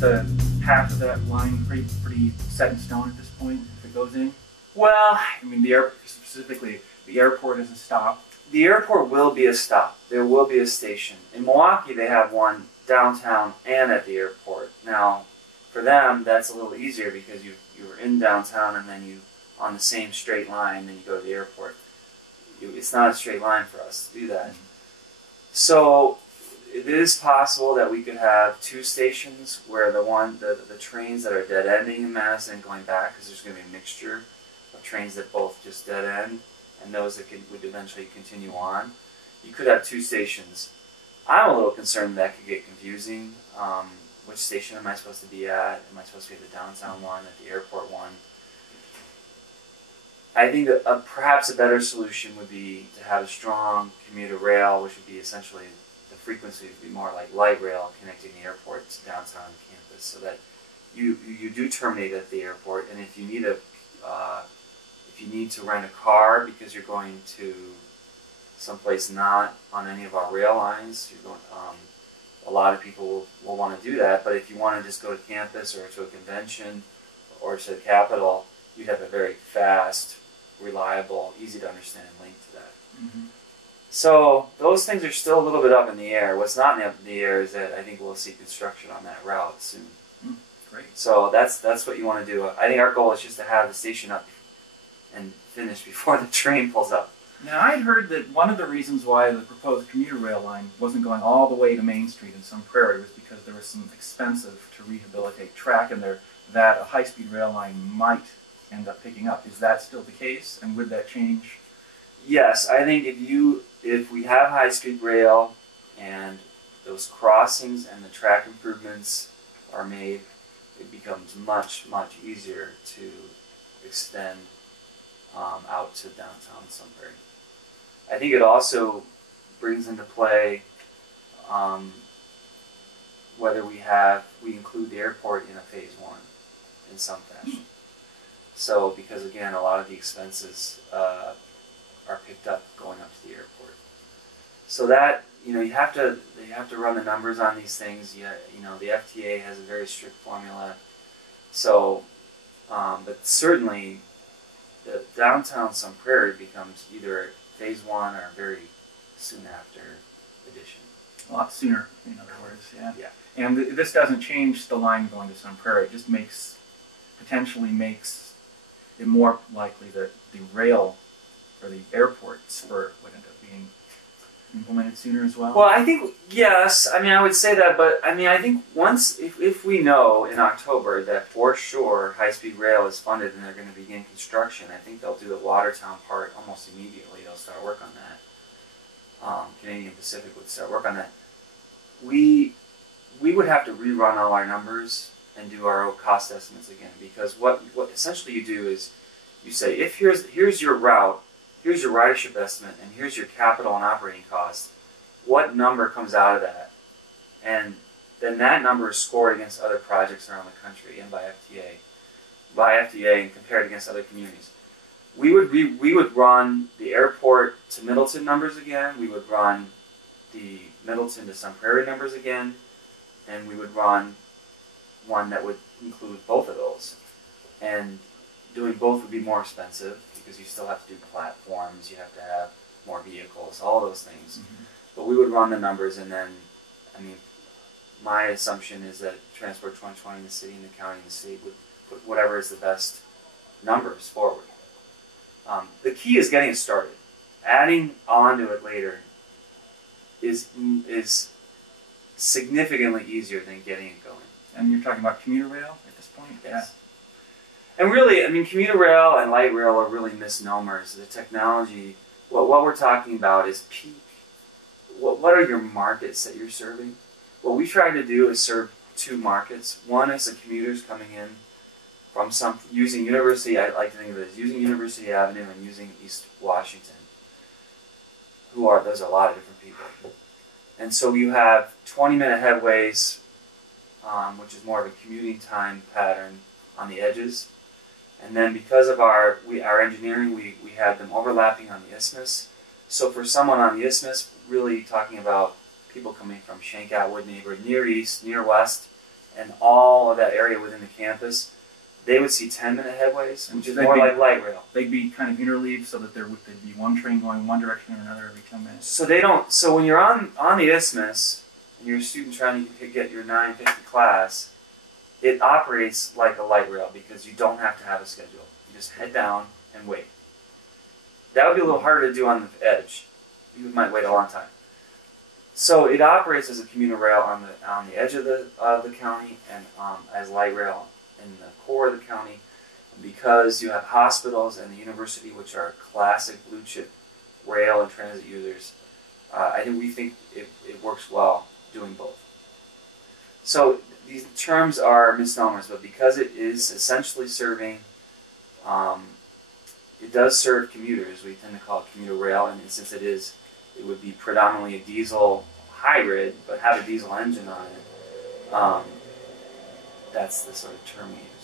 the path of that line pretty set in stone at this point, if it goes in? Well, I mean, specifically, the airport is a stop. the airport will be a stop. There will be a station. In Milwaukee, they have one downtown and at the airport. Now, for them, that's a little easier because you were in downtown and then you on the same straight line, then you go to the airport. It's not a straight line for us to do that. So it is possible that we could have two stations where the trains that are dead ending in Madison going back, because there's going to be a mixture of trains that both just dead end and those that would eventually continue on. You could have two stations. I'm a little concerned that could get confusing. Which station am I supposed to be at? Am I supposed to be at the downtown one, at the airport one? I think that perhaps a better solution would be to have a strong commuter rail, which would be essentially the frequency would be more like light rail connecting the airport to downtown campus, so that you do terminate at the airport, and if you need to rent a car because you're going to someplace not on any of our rail lines, you're going. A lot of people will want to do that, but if you want to just go to campus or to a convention or to the Capitol, you'd have a very fast, reliable, easy to understand link to that. Mm-hmm. So those things are still a little bit up in the air. What's not up in the air is that I think we'll see construction on that route soon. Great. So that's what you want to do. I think our goal is just to have the station up and finished before the train pulls up. Now, I'd heard that one of the reasons why the proposed commuter rail line wasn't going all the way to Main Street in Sun Prairie was because there was some expensive to rehabilitate track in there that a high-speed rail line might end up picking up. Is that still the case, and would that change? Yes, I think if we have high-speed rail and those crossings and the track improvements are made, it becomes much, much easier to extend out to downtown Sun Prairie. I think it also brings into play whether we include the airport in a phase one in some fashion. So, because again, a lot of the expenses are picked up going up to the airport. So that you have to run the numbers on these things. The FTA has a very strict formula. So, but certainly, the downtown Sun Prairie becomes either phase one or very soon after addition. A lot sooner, in other words, yeah. Yeah. And this doesn't change the line going to Sun Prairie. It just potentially makes it more likely that the rail or the airport spur would end up being implemented sooner as well. Well, I think yes. I mean, I would say that, but I mean, I think if we know in October that for sure high-speed rail is funded and they're going to begin construction, I think they'll do the Watertown part almost immediately. They'll start work on that. Canadian Pacific would start work on that. We would have to rerun all our numbers and do our own cost estimates again, because what essentially you do is you say, if here's your route, here's your ridership estimate, and here's your capital and operating cost, what number comes out of that? And then that number is scored against other projects around the country and by FTA and compared against other communities. We would run the airport to Middleton numbers again, we would run the Middleton to Sun Prairie numbers again, and we would run one that would include both of those. And doing both would be more expensive because you still have to do platforms, you have to have more vehicles, all those things. Mm-hmm. But we would run the numbers, and then, I mean, my assumption is that Transport 2020, the city and the county and the state would put whatever is the best numbers forward. The key is getting it started. Adding on to it later is significantly easier than getting it going. And you're talking about commuter rail at this point? Yes. Yeah. And really, I mean, commuter rail and light rail are really misnomers. The technology, what we're talking about is peak. What are your markets that you're serving? What we try to do is serve two markets. One is the commuters coming in from using University, I like to think of it as using University Avenue and using East Washington. Those are a lot of different people. And so you have 20-minute headways, which is more of a commuting time pattern on the edges. And then because of our engineering, we had them overlapping on the isthmus. So for someone on the isthmus, really talking about people coming from Shank Atwood neighborhood, near east, near west, and all of that area within the campus, they would see 10-minute headways, which is more like light rail. They'd be kind of interleaved so that there'd be one train going one direction or another every 10 minutes. So they don't. So when you're on the isthmus and you're a student trying to get your 9:50 class, it operates like a light rail because you don't have to have a schedule. You just head down and wait. That would be a little harder to do on the edge. You might wait a long time. So it operates as a commuter rail on the edge of the county and as light rail in the core of the county. And because you have hospitals and the university, which are classic blue chip rail and transit users, we think it works well doing both. So these terms are misnomers, but because it is essentially serving, it does serve commuters. We tend to call it commuter rail, and since it would be predominantly a diesel hybrid, but have a diesel engine on it. That's the sort of term we use.